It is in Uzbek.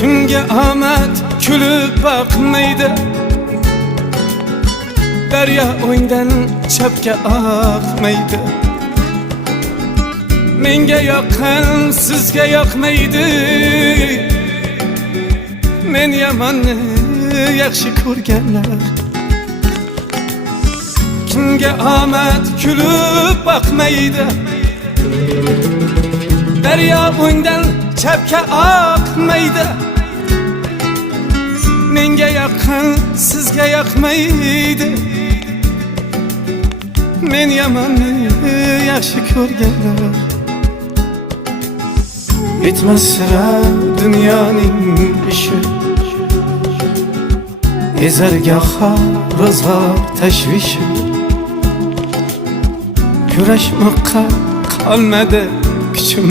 Kimga omad kulib boqmaydi, daryo o'ngdan chapga oqmaydi. Menga yoqqan sizga yoqmaydi, men yomonni yaxshi ko'rganlar. Kimga omad kulib boqmaydi, daryo o'ngdan chapga oqmaydi. Menga yoqqan sizga yoqmaydi, men yomonni yaxshi ko'rganlar. Bitmas sira dunyoning ishi, ezargoho ro'zg'or tashvishi. Kurashmoqqa qolmadi kuchim,